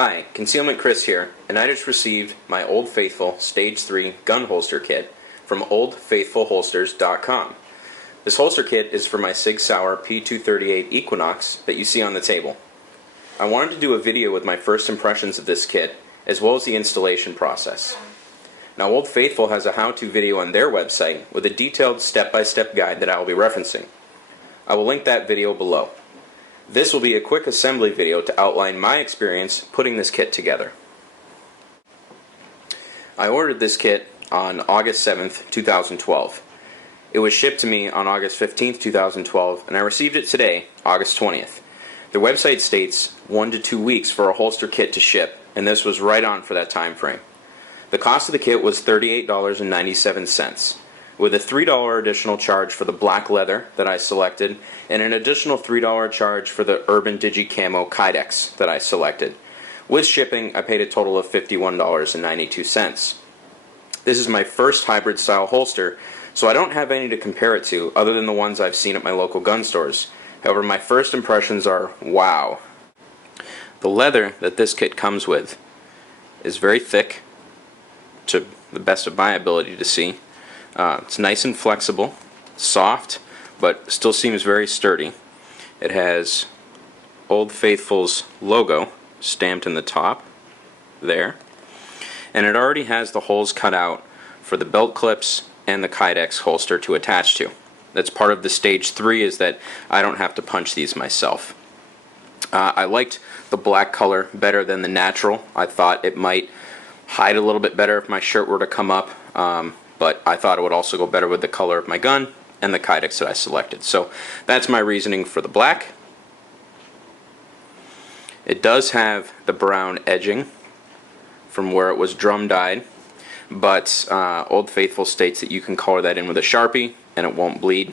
Hi, Concealment Chris here, and I just received my Old Faithful Stage 3 gun holster kit from oldfaithfulholsters.com. This holster kit is for my Sig Sauer P238 Equinox that you see on the table. I wanted to do a video with my first impressions of this kit, as well as the installation process. Now, Old Faithful has a how-to video on their website with a detailed step-by-step guide that I will be referencing. I will link that video below. This will be a quick assembly video to outline my experience putting this kit together. I ordered this kit on August 7th, 2012. It was shipped to me on August 15th, 2012, and I received it today, August 20th. The website states 1 to 2 weeks for a holster kit to ship, and this was right on for that time frame. The cost of the kit was $38.97. with a $3 additional charge for the black leather that I selected, and an additional $3 charge for the Urban Digi Camo Kydex that I selected. With shipping, I paid a total of $51.92. This is my first hybrid style holster, so I don't have any to compare it to other than the ones I've seen at my local gun stores. However, my first impressions are wow. The leather that this kit comes with is very thick, to the best of my ability to see. It's nice and flexible, soft, but still seems very sturdy. It has Old Faithful's logo stamped in the top there, and it already has the holes cut out for the belt clips and the Kydex holster to attach to. That's part of the Stage 3, is that I don't have to punch these myself. I liked the black color better than the natural. I thought it might hide a little bit better if my shirt were to come up. But I thought it would also go better with the color of my gun and the Kydex that I selected. So that's my reasoning for the black. It does have the brown edging from where it was drum dyed, but Old Faithful states that you can color that in with a Sharpie and it won't bleed.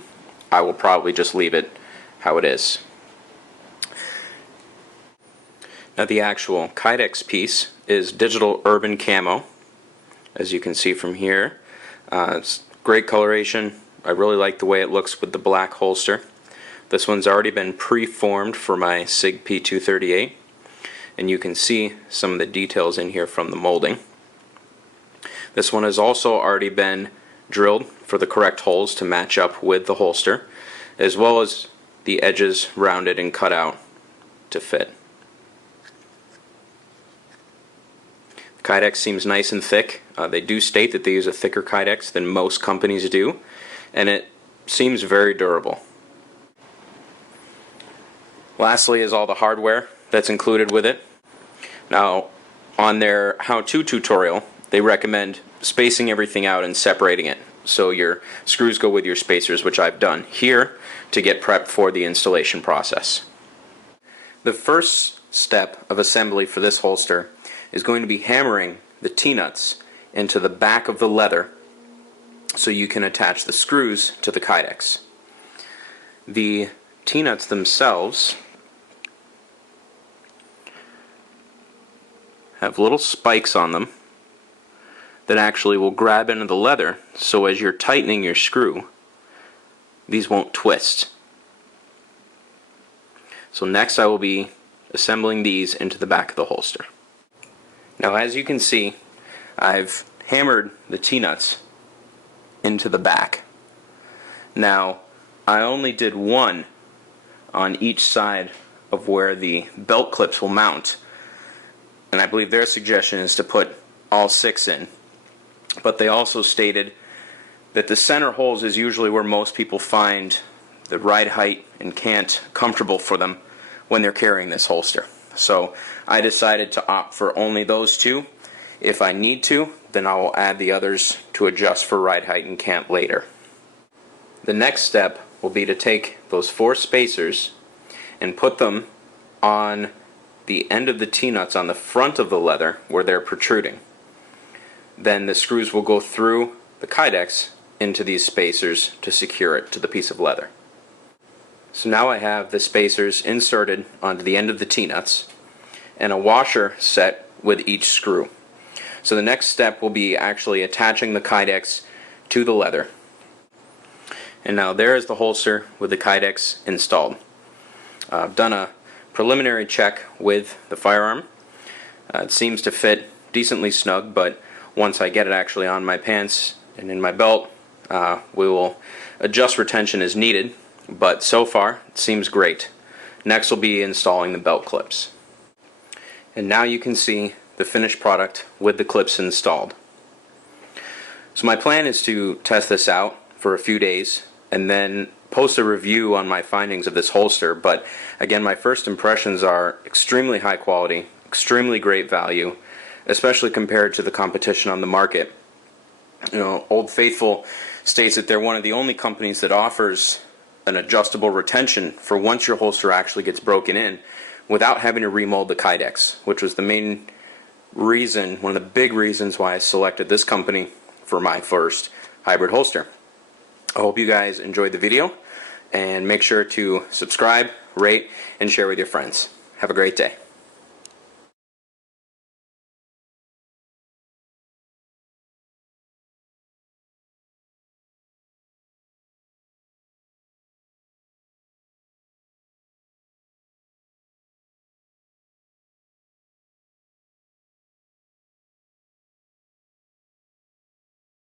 I will probably just leave it how it is. Now, the actual Kydex piece is digital urban camo, as you can see from here. It's great coloration. I really like the way it looks with the black holster. This one's already been pre-formed for my Sig P238, and you can see some of the details in here from the molding. This one has also already been drilled for the correct holes to match up with the holster, as well as the edges rounded and cut out to fit. Kydex seems nice and thick. They do state that they use a thicker Kydex than most companies do, and it seems very durable. Lastly is all the hardware that's included with it. Now, on their how-to tutorial, they recommend spacing everything out and separating it, so your screws go with your spacers, which I've done here to get prepped for the installation process. The first step of assembly for this holster is going to be hammering the T-nuts into the back of the leather so you can attach the screws to the Kydex. The T-nuts themselves have little spikes on them that actually will grab into the leather, so as you're tightening your screw, these won't twist. So next I will be assembling these into the back of the holster. Now, as you can see, I've hammered the T-nuts into the back. Now, I only did one on each side of where the belt clips will mount, and I believe their suggestion is to put all 6 in. But they also stated that the center holes is usually where most people find the ride height and cant comfortable for them when they're carrying this holster. So I decided to opt for only those 2. If I need to, then I will add the others to adjust for ride height and cant later. The next step will be to take those 4 spacers and put them on the end of the T-nuts on the front of the leather where they're protruding. Then the screws will go through the Kydex into these spacers to secure it to the piece of leather. So now I have the spacers inserted onto the end of the T-nuts and a washer set with each screw. So the next step will be actually attaching the Kydex to the leather. And now there is the holster with the Kydex installed. I've done a preliminary check with the firearm. It seems to fit decently snug, but once I get it actually on my pants and in my belt, we will adjust retention as needed, but so far it seems great. Next will be installing the belt clips. And now you can see the finished product with the clips installed. So my plan is to test this out for a few days and then post a review on my findings of this holster, but again, my first impressions are extremely high quality, extremely great value, especially compared to the competition on the market. You know, Old Faithful states that they're one of the only companies that offers an adjustable retention for once your holster actually gets broken in without having to remold the Kydex, which was the main reason, one of the big reasons why I selected this company for my first hybrid holster. I hope you guys enjoyed the video, and make sure to subscribe, rate, and share with your friends. Have a great day.